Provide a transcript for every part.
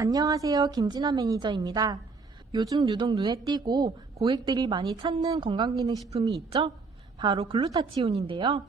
안녕하세요. 김진아 매니저입니다. 요즘 유독 눈에 띄고 고객들이 많이 찾는 건강기능식품이 있죠? 바로 글루타치온인데요.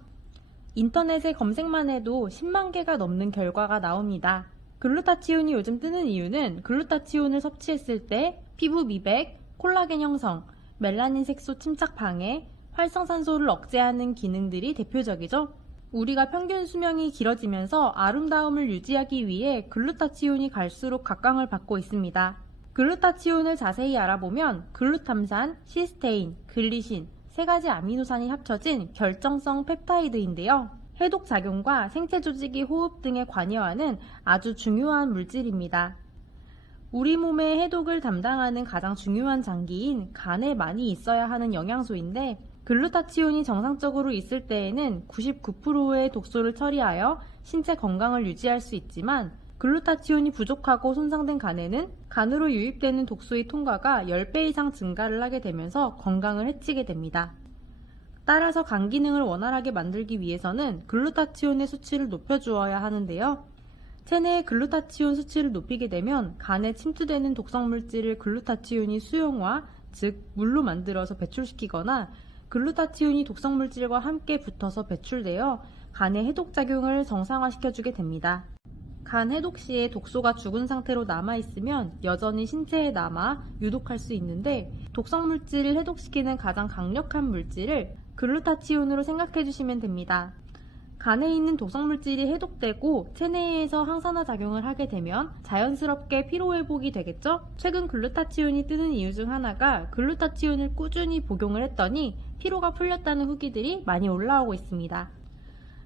인터넷에 검색만 해도 10만 개가 넘는 결과가 나옵니다. 글루타치온이 요즘 뜨는 이유는 글루타치온을 섭취했을 때 피부 미백, 콜라겐 형성, 멜라닌 색소 침착 방해, 활성산소를 억제하는 기능들이 대표적이죠. 우리가 평균 수명이 길어지면서 아름다움을 유지하기 위해 글루타치온이 갈수록 각광을 받고 있습니다. 글루타치온을 자세히 알아보면 글루탐산, 시스테인, 글리신 세 가지 아미노산이 합쳐진 결정성 펩타이드인데요. 해독 작용과 생체 조직의 호흡 등에 관여하는 아주 중요한 물질입니다. 우리 몸의 해독을 담당하는 가장 중요한 장기인 간에 많이 있어야 하는 영양소인데 글루타치온이 정상적으로 있을 때에는 99%의 독소를 처리하여 신체 건강을 유지할 수 있지만 글루타치온이 부족하고 손상된 간에는 간으로 유입되는 독소의 통과가 10배 이상 증가를 하게 되면서 건강을 해치게 됩니다. 따라서 간 기능을 원활하게 만들기 위해서는 글루타치온의 수치를 높여주어야 하는데요. 체내의 글루타치온 수치를 높이게 되면 간에 침투되는 독성물질을 글루타치온이 수용화, 즉 물로 만들어서 배출시키거나 글루타치온이 독성물질과 함께 붙어서 배출되어 간의 해독작용을 정상화시켜주게 됩니다. 간 해독 시에 독소가 죽은 상태로 남아있으면 여전히 신체에 남아 유독할 수 있는데 독성물질을 해독시키는 가장 강력한 물질을 글루타치온으로 생각해 주시면 됩니다. 간에 있는 독성물질이 해독되고 체내에서 항산화 작용을 하게 되면 자연스럽게 피로회복이 되겠죠? 최근 글루타치온이 뜨는 이유 중 하나가 글루타치온을 꾸준히 복용을 했더니 피로가 풀렸다는 후기들이 많이 올라오고 있습니다.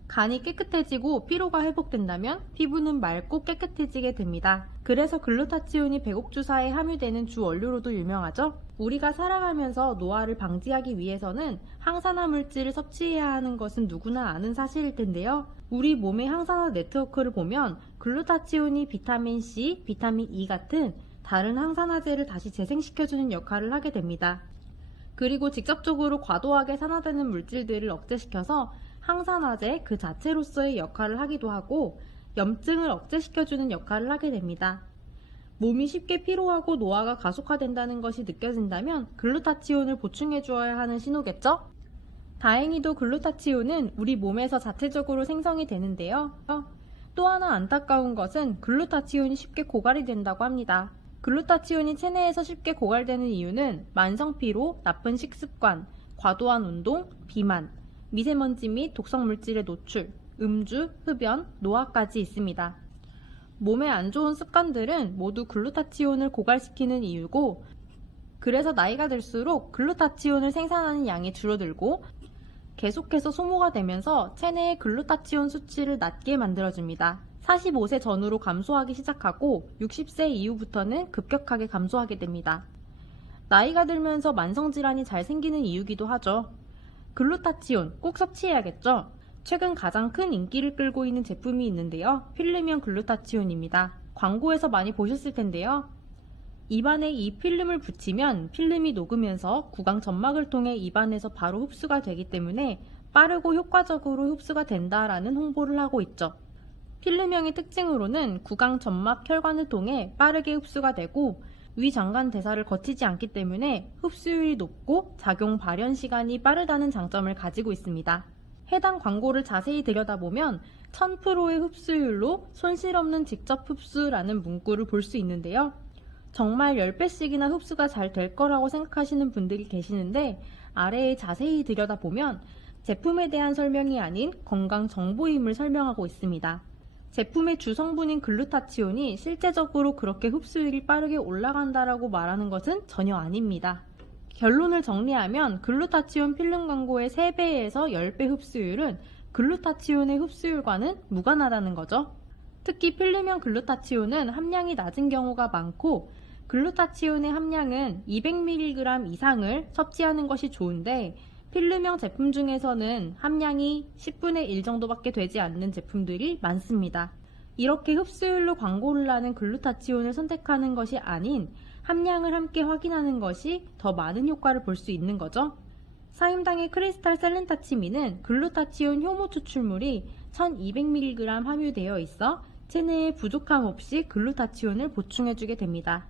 간이 깨끗해지고 피로가 회복된다면 피부는 맑고 깨끗해지게 됩니다. 그래서 글루타치온이 배곡주사에 함유되는 주 원료로도 유명하죠. 우리가 살아가면서 노화를 방지하기 위해서는 항산화 물질을 섭취해야 하는 것은 누구나 아는 사실일 텐데요. 우리 몸의 항산화 네트워크를 보면 글루타치온이 비타민 C, 비타민 E 같은 다른 항산화제를 다시 재생시켜주는 역할을 하게 됩니다. 그리고 직접적으로 과도하게 산화되는 물질들을 억제시켜서 항산화제 그 자체로서의 역할을 하기도 하고 염증을 억제시켜주는 역할을 하게 됩니다. 몸이 쉽게 피로하고 노화가 가속화된다는 것이 느껴진다면 글루타치온을 보충해 주어야 하는 신호겠죠? 다행히도 글루타치온은 우리 몸에서 자체적으로 생성이 되는데요. 또 하나 안타까운 것은 글루타치온이 쉽게 고갈이 된다고 합니다. 글루타치온이 체내에서 쉽게 고갈되는 이유는 만성피로, 나쁜 식습관, 과도한 운동, 비만, 미세먼지 및 독성물질의 노출, 음주, 흡연, 노화까지 있습니다. 몸에 안 좋은 습관들은 모두 글루타치온을 고갈시키는 이유고 그래서 나이가 들수록 글루타치온을 생산하는 양이 줄어들고 계속해서 소모가 되면서 체내의 글루타치온 수치를 낮게 만들어줍니다. 45세 전후로 감소하기 시작하고 60세 이후부터는 급격하게 감소하게 됩니다. 나이가 들면서 만성질환이 잘 생기는 이유기도 하죠. 글루타치온 꼭 섭취해야겠죠? 최근 가장 큰 인기를 끌고 있는 제품이 있는데요. 필름형 글루타치온입니다. 광고에서 많이 보셨을 텐데요. 입안에 이 필름을 붙이면 필름이 녹으면서 구강 점막을 통해 입안에서 바로 흡수가 되기 때문에 빠르고 효과적으로 흡수가 된다라는 홍보를 하고 있죠. 필름형의 특징으로는 구강 점막 혈관을 통해 빠르게 흡수가 되고 위장관 대사를 거치지 않기 때문에 흡수율이 높고 작용 발현 시간이 빠르다는 장점을 가지고 있습니다. 해당 광고를 자세히 들여다보면 1000%의 흡수율로 손실 없는 직접 흡수라는 문구를 볼 수 있는데요. 정말 10배씩이나 흡수가 잘 될 거라고 생각하시는 분들이 계시는데 아래에 자세히 들여다보면 제품에 대한 설명이 아닌 건강 정보임을 설명하고 있습니다. 제품의 주성분인 글루타치온이 실제적으로 그렇게 흡수율이 빠르게 올라간다라고 말하는 것은 전혀 아닙니다. 결론을 정리하면 글루타치온 필름 광고의 3배에서 10배 흡수율은 글루타치온의 흡수율과는 무관하다는 거죠. 특히 필름형 글루타치온은 함량이 낮은 경우가 많고 글루타치온의 함량은 200mg 이상을 섭취하는 것이 좋은데 필름형 제품 중에서는 함량이 10분의 1 정도밖에 되지 않는 제품들이 많습니다. 이렇게 흡수율로 광고를 하는 글루타치온을 선택하는 것이 아닌 함량을 함께 확인하는 것이 더 많은 효과를 볼 수 있는 거죠. 사임당의 크리스탈 셀렌타치민은 글루타치온 효모 추출물이 1200mg 함유되어 있어 체내에 부족함 없이 글루타치온을 보충해주게 됩니다.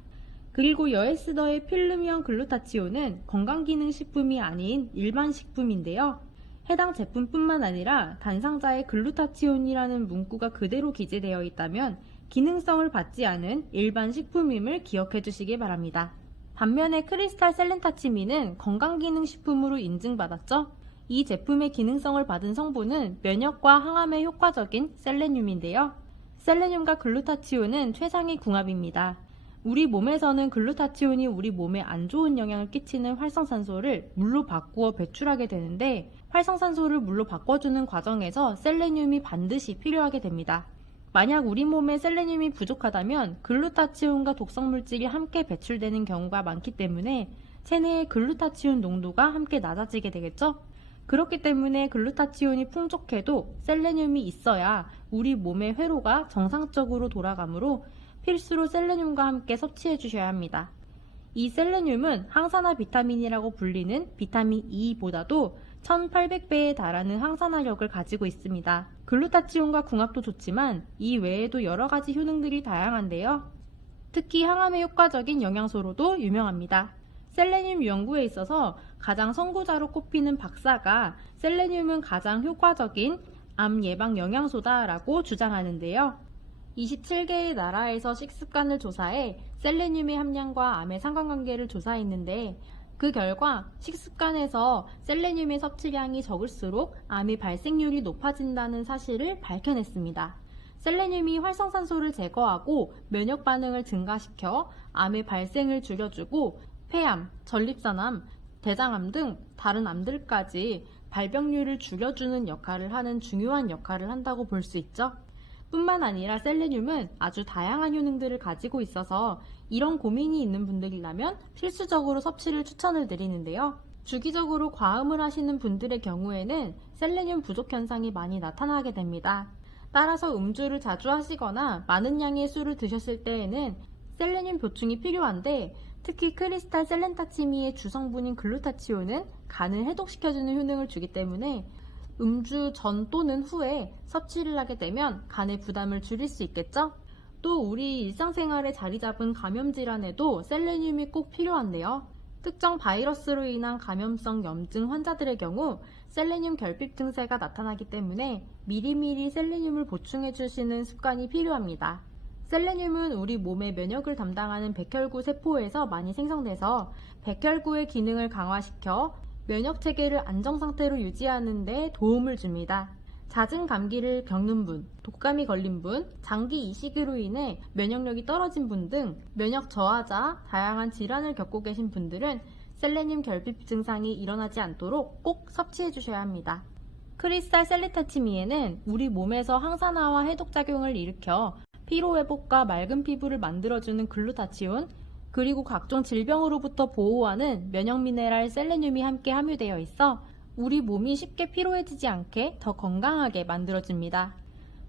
그리고 여에스더의 필름형 글루타치온은 건강기능식품이 아닌 일반 식품인데요. 해당 제품뿐만 아니라 단상자에 글루타치온이라는 문구가 그대로 기재되어 있다면 기능성을 받지 않은 일반 식품임을 기억해 주시기 바랍니다. 반면에 크리스탈 셀렌타치민은 건강기능식품으로 인증받았죠. 이 제품의 기능성을 받은 성분은 면역과 항암에 효과적인 셀레늄인데요. 셀레늄과 글루타치온은 최상의 궁합입니다. 우리 몸에서는 글루타치온이 우리 몸에 안 좋은 영향을 끼치는 활성산소를 물로 바꾸어 배출하게 되는데, 활성산소를 물로 바꿔주는 과정에서 셀레늄이 반드시 필요하게 됩니다. 만약 우리 몸에 셀레늄이 부족하다면 글루타치온과 독성물질이 함께 배출되는 경우가 많기 때문에 체내의 글루타치온 농도가 함께 낮아지게 되겠죠? 그렇기 때문에 글루타치온이 풍족해도 셀레늄이 있어야 우리 몸의 회로가 정상적으로 돌아가므로 필수로 셀레늄과 함께 섭취해 주셔야 합니다. 이 셀레늄은 항산화 비타민이라고 불리는 비타민 E보다도 1800배에 달하는 항산화력을 가지고 있습니다. 글루타치온과 궁합도 좋지만 이 외에도 여러가지 효능들이 다양한데요. 특히 항암에 효과적인 영양소로도 유명합니다. 셀레늄 연구에 있어서 가장 선구자로 꼽히는 박사가 셀레늄은 가장 효과적인 암 예방 영양소다라고 주장하는데요. 27개의 나라에서 식습관을 조사해 셀레늄의 함량과 암의 상관관계를 조사했는데, 그 결과 식습관에서 셀레늄의 섭취량이 적을수록 암의 발생률이 높아진다는 사실을 밝혀냈습니다. 셀레늄이 활성산소를 제거하고 면역 반응을 증가시켜 암의 발생을 줄여주고 폐암, 전립선암, 대장암 등 다른 암들까지 발병률을 줄여주는 역할을 하는 중요한 역할을 한다고 볼 수 있죠. 뿐만 아니라 셀레늄은 아주 다양한 효능들을 가지고 있어서 이런 고민이 있는 분들이라면 필수적으로 섭취를 추천을 드리는데요. 주기적으로 과음을 하시는 분들의 경우에는 셀레늄 부족 현상이 많이 나타나게 됩니다. 따라서 음주를 자주 하시거나 많은 양의 술을 드셨을 때에는 셀레늄 보충이 필요한데, 특히 크리스탈 셀렌타치미의 주성분인 글루타치온은 간을 해독시켜주는 효능을 주기 때문에 음주 전 또는 후에 섭취를 하게 되면 간의 부담을 줄일 수 있겠죠? 또 우리 일상생활에 자리 잡은 감염질환에도 셀레늄이 꼭 필요한데요. 특정 바이러스로 인한 감염성 염증 환자들의 경우 셀레늄 결핍 증세가 나타나기 때문에 미리미리 셀레늄을 보충해 주시는 습관이 필요합니다. 셀레늄은 우리 몸의 면역을 담당하는 백혈구 세포에서 많이 생성돼서 백혈구의 기능을 강화시켜 면역 체계를 안정 상태로 유지하는 데 도움을 줍니다. 잦은 감기를 겪는 분, 독감이 걸린 분, 장기 이식으로 인해 면역력이 떨어진 분 등 면역 저하자, 다양한 질환을 겪고 계신 분들은 셀레늄 결핍 증상이 일어나지 않도록 꼭 섭취해 주셔야 합니다. 크리스탈 셀렌타치미에는 우리 몸에서 항산화와 해독작용을 일으켜 피로회복과 맑은 피부를 만들어주는 글루타치온, 그리고 각종 질병으로부터 보호하는 면역미네랄 셀레늄이 함께 함유되어 있어 우리 몸이 쉽게 피로해지지 않게 더 건강하게 만들어줍니다.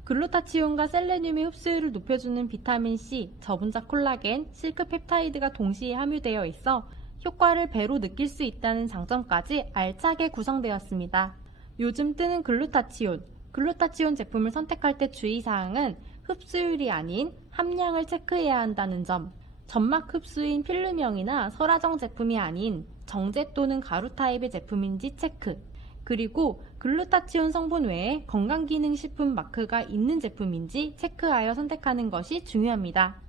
글루타치온과 셀레늄의 흡수율을 높여주는 비타민C, 저분자 콜라겐, 실크 펩타이드가 동시에 함유되어 있어 효과를 배로 느낄 수 있다는 장점까지 알차게 구성되었습니다. 요즘 뜨는 글루타치온 제품을 선택할 때 주의사항은 흡수율이 아닌 함량을 체크해야 한다는 점, 점막 흡수인 필름형이나 설화정 제품이 아닌 정제 또는 가루 타입의 제품인지 체크, 그리고 글루타치온 성분 외에 건강기능식품 마크가 있는 제품인지 체크하여 선택하는 것이 중요합니다.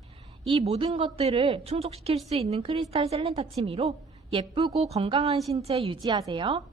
이 모든 것들을 충족시킬 수 있는 크리스탈 셀렌타치미로 예쁘고 건강한 신체 유지하세요.